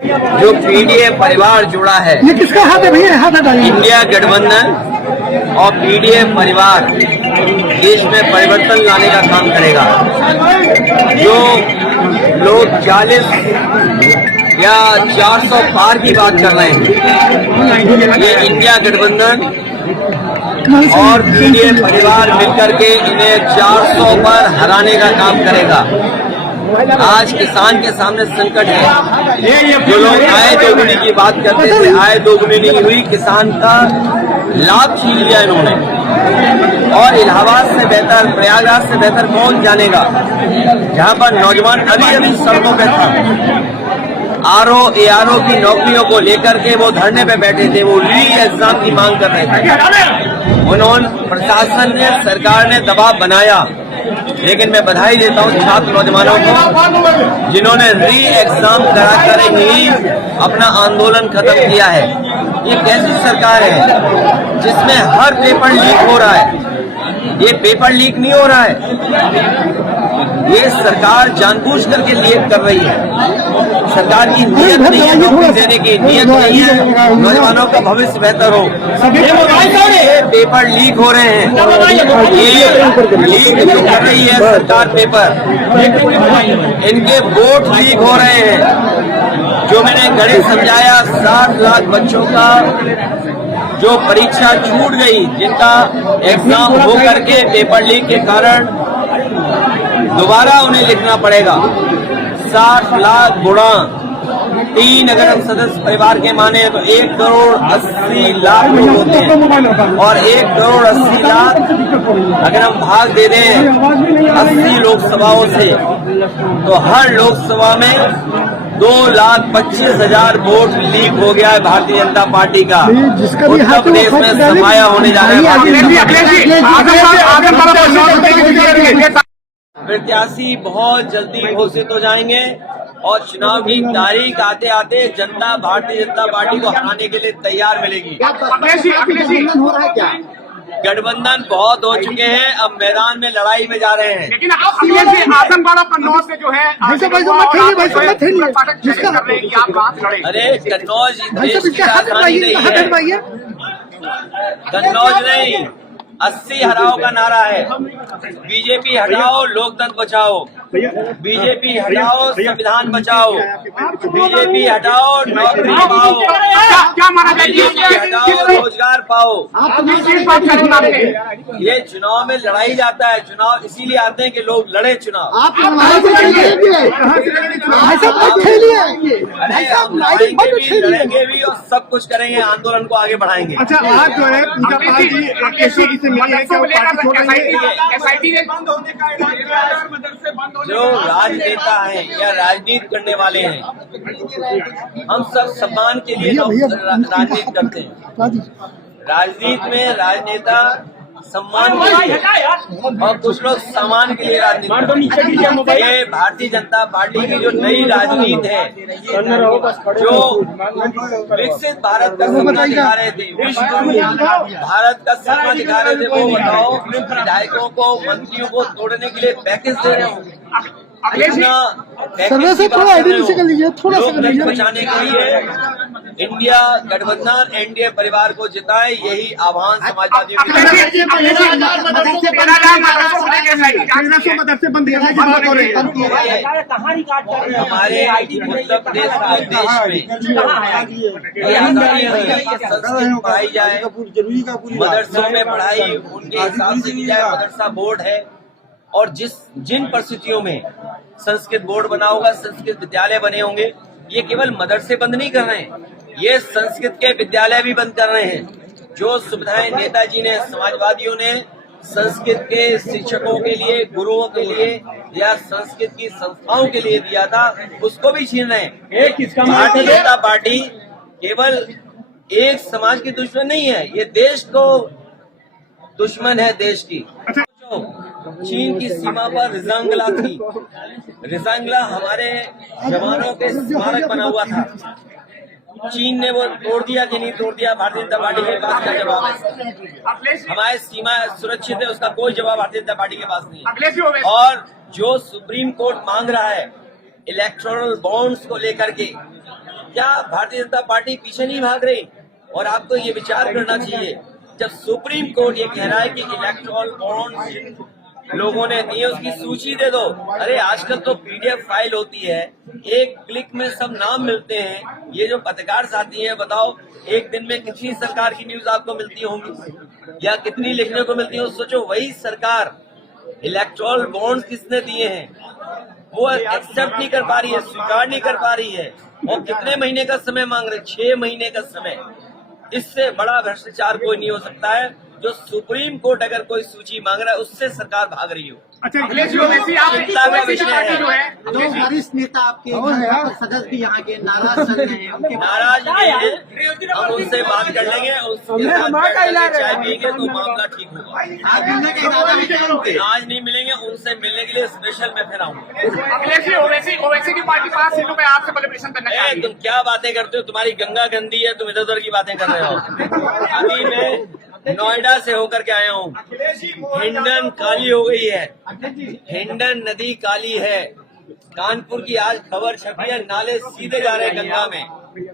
जो पीडीए परिवार जुड़ा है, ये किसका हाथ है भैया? हाथ हटाइए। इंडिया गठबंधन और पीडीए परिवार देश में परिवर्तन लाने का काम करेगा। जो लोग 40 या 400 पार की बात कर रहे हैं, ये इंडिया गठबंधन और पीडीए परिवार मिलकर के इन्हें 400 पर हराने का काम करेगा। आज किसान के सामने संकट है। जो लोग आय दोगुनी की बात करते थे, आय दोगुनी नहीं हुई, किसान का लाभ छीन लिया इन्होंने। और इलाहाबाद से बेहतर, प्रयागराज से बेहतर कौन जानेगा, जहां पर नौजवान अभी अभी सड़कों पे था। आरओ एआरओ की नौकरियों को लेकर के वो धरने पे बैठे थे, वो री एग्जाम की मांग कर रहे थे। उन्होंने, प्रशासन ने, सरकार ने दबाव बनाया, लेकिन मैं बधाई देता हूं छात्र नौजवानों को जिन्होंने री एग्जाम कराकर ही अपना आंदोलन खत्म किया है। ये कैसी सरकार है जिसमें हर पेपर लीक हो रहा है? ये पेपर लीक नहीं हो रहा है, ये सरकार जानबूझ करके लीक कर रही है। सरकार की नीयत नहीं है नौकरी देने की, नीयत नहीं है नौजवानों का भविष्य बेहतर हो। ये पेपर लीक हो रहे हैं, ये लीक जो कर रही है सरकार पेपर, इनके वोट लीक हो रहे हैं। जो मैंने गणित समझाया, 60 लाख बच्चों का जो परीक्षा छूट गई, जिनका एग्जाम हो करके पेपर लीक के कारण दोबारा उन्हें लिखना पड़ेगा। 60 लाख गुणा 3 अगर हम सदस्य परिवार के माने तो 1 करोड़ 80 लाख लोग होते हैं। और 1 करोड़ 80 लाख अगर हम भाग दे दें 80 लोकसभाओं से, तो हर लोकसभा में 2,25,000 वोट लीक हो गया है भारतीय जनता पार्टी का। उत्तर प्रदेश में समाया होने जा रहा है। प्रत्याशी बहुत जल्दी घोषित हो जाएंगे और चुनाव की तारीख आते आते जनता भारतीय जनता पार्टी को हराने के लिए तैयार मिलेगी। गठबंधन बहुत हो चुके हैं, अब मैदान में लड़ाई में जा रहे हैं। लेकिन आजमगढ़ कन्नौज से जो है अरे कन्नौज देश की राजधानी नहीं है, कन्नौज नहीं, 80 हटाओ का नारा है। बीजेपी हटाओ, लोकतंत्र बचाओ। बीजेपी हटाओ, संविधान बचाओ। बीजेपी हटाओ, नौकरी पाओ। बीजेपी हटाओ, रोजगार पाओ। ये चुनाव में लड़ाई जाता है, चुनाव इसीलिए आते हैं कि लोग लड़े चुनाव। लड़ेंगे भी और सब कुछ करेंगे, आंदोलन को आगे बढ़ाएंगे। अच्छा, आज जो है पूजा पार्टी जो राजनेता हैं या राजनीति करने वाले हैं, हम सब सम्मान के लिए राजनीति करते हैं। राजनीति में राजनेता सम्मान के लिए और कुछ लोग सम्मान के लिए राजनीति करते हैं। ये भारतीय जनता पार्टी की जो नई राजनीति है, जो विकसित भारत का सपना दिखा रहे थे, विश्व भारत का सपना दिखा रहे थे, वो बताओ विधायकों को, मंत्रियों को तोड़ने के लिए पैकेज दे रहे हो। थोड़ा आइडेंटिटी कर लीजिए, थोड़ा सा बचाने के लिए इंडिया गठबंधन एनडीए परिवार को जिताए, यही आह्वान समाजवादी हमारे उत्तर प्रदेश का देश में पढ़ाई जाए, मदरसों में पढ़ाई उनके हिसाब से की जाए। मदरसा बोर्ड है और जिन परिस्थितियों में संस्कृत बोर्ड बना होगा, संस्कृत विद्यालय बने होंगे, ये केवल मदरसे बंद नहीं कर रहे हैं, ये संस्कृत के विद्यालय भी बंद कर रहे हैं। जो सुविधाएं नेताजी ने, समाजवादियों ने संस्कृत के शिक्षकों के लिए, गुरुओं के लिए या संस्कृत की संस्थाओं के लिए दिया था, उसको भी छीन रहे हैं। भारतीय जनता पार्टी केवल एक समाज की दुश्मन नहीं है, ये देश को दुश्मन है, देश की। चीन की सीमा पर रिजांगला थी, रिजांगला हमारे जवानों के स्मारक बना हुआ था। चीन ने वो तोड़ दिया कि नहीं तोड़ दिया, भारतीय जनता पार्टी के पास क्या जवाब है? हमारी सीमा सुरक्षित है, उसका कोई जवाब भारतीय जनता पार्टी के पास नहीं है। और जो सुप्रीम कोर्ट मांग रहा है इलेक्टोरल बॉन्ड्स को लेकर के, क्या भारतीय जनता पार्टी पीछे नहीं भाग रही? और आपको ये विचार करना चाहिए, जब सुप्रीम कोर्ट ये कह रहा है कि इलेक्टोरल बॉन्ड लोगों ने दिए उसकी सूची दे दो। अरे आजकल तो पीडीएफ फाइल होती है, एक क्लिक में सब नाम मिलते हैं। ये जो पत्रकार साथी हैं, बताओ एक दिन में कितनी सरकार की न्यूज आपको मिलती होंगी या कितनी लिखने को मिलती हो? सोचो, वही सरकार इलेक्टोरल बॉन्ड किसने दिए हैं वो एक्सेप्ट नहीं कर पा रही है, स्वीकार नहीं कर पा रही है। और कितने महीने का समय मांग रहे? 6 महीने का समय। इससे बड़ा भ्रष्टाचार कोई नहीं हो सकता है। जो सुप्रीम कोर्ट अगर कोई सूची मांग रहा है उससे सरकार भाग रही हो। अच्छा अखिलेश जी ओवैसी आप चिंता का विषय है। जो है दो वरिष्ठ नेता आपके सदस्य भी यहाँ के नाराज चल रहे हैं, उनके नाराज नहीं है, हम उनसे बात कर लेंगे, उसके साथ बैठ करके चाय पिएंगे तो मामला ठीक होगा। आप मिलने के इरादा में क्या उनके? आज नहीं मिलेंगे, उनसे मिलने के लिए स्पेशल मैं फिर आऊंगा। अखिलेश जी ओवैसी की पार्टी 5 सीटों पे आपसे सेलिब्रेशन करना चाहिए। तुम क्या बातें करते हो? तुम्हारी गंगा गंदी है, तुम इधर उधर की बातें कर रहे हो। अभी मैं नोएडा से होकर के आया हूँ। हिंडन काली हो गई है, हिंडन नदी काली है। कानपुर की आज खबर छपी है, नाले सीधे जा रहे हैं गंगा में।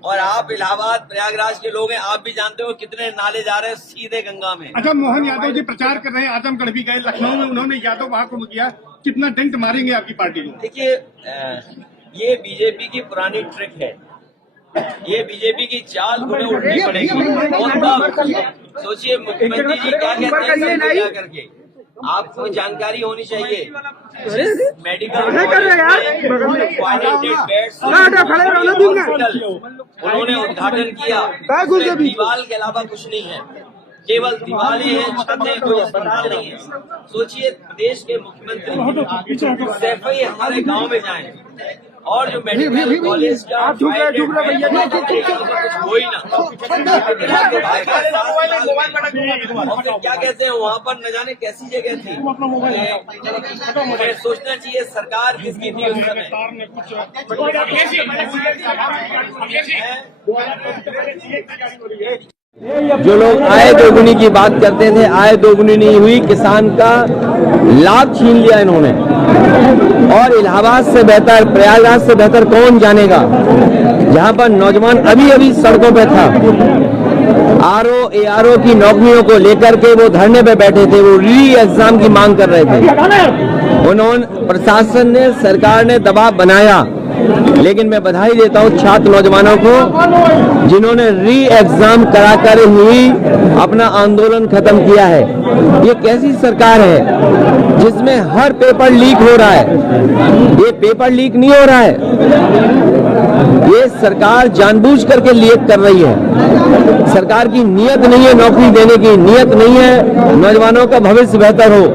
और आप इलाहाबाद प्रयागराज के लोग हैं, आप भी जानते हो कितने नाले जा रहे हैं सीधे गंगा में। अच्छा, मोहन यादव जी प्रचार कर रहे हैं, आजमगढ़ भी गए, लखनऊ में उन्होंने यादव महाकुंभ किया, कितना डेंट मारेंगे आपकी पार्टी को? देखिए, ये बीजेपी की पुरानी ट्रिक है, ये बीजेपी की चाल उन्हें उड़नी पड़ेगी। सोचिए मुख्यमंत्री जी क्या कहते हैं क्या करके, आपको जानकारी होनी चाहिए। मेडिकल उन्होंने उद्घाटन किया, दीवार के अलावा कुछ नहीं है, केवल दीवारें हैं, छत है, कोई अस्पताल नहीं है। सोचिए देश के मुख्यमंत्री सिर्फ ही हमारे गांव में जाएं और जो मेडिकल कॉलेज का कुछ हो ही ना, और फिर क्या कहते हैं वहाँ पर न जाने कैसी जगह थी। मुझे सोचना चाहिए सरकार किसकी थी उस समय। जो लोग आय दोगुनी की बात करते थे, आय दोगुनी नहीं हुई, किसान का लाभ छीन लिया इन्होंने। और इलाहाबाद से बेहतर, प्रयागराज से बेहतर कौन जानेगा, जहां पर नौजवान अभी अभी सड़कों पे था। आरओ एआरओ की नौकरियों को लेकर के वो धरने पे बैठे थे, वो री एग्जाम की मांग कर रहे थे। उन्होंने, प्रशासन ने, सरकार ने दबाव बनाया, लेकिन मैं बधाई देता हूं छात्र नौजवानों को जिन्होंने री एग्जाम कराकर ही अपना आंदोलन खत्म किया है। ये कैसी सरकार है जिसमें हर पेपर लीक हो रहा है? ये पेपर लीक नहीं हो रहा है, ये सरकार जानबूझ करके लीक कर रही है। सरकार की नीयत नहीं है नौकरी देने की, नीयत नहीं है नौजवानों का भविष्य बेहतर हो।